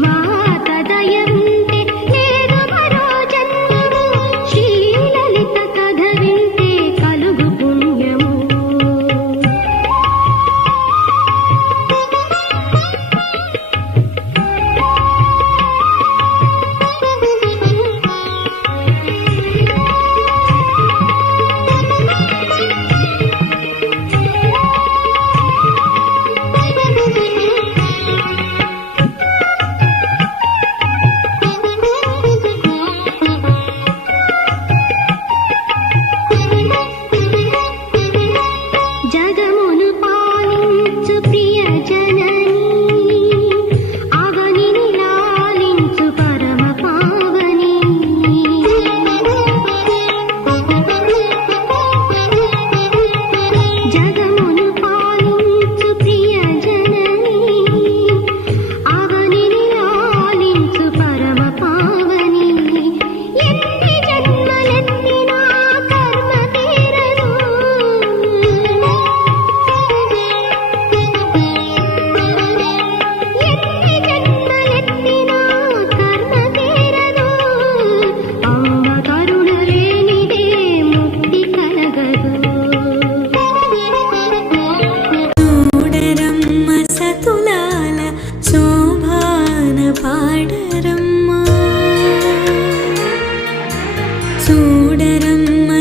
मा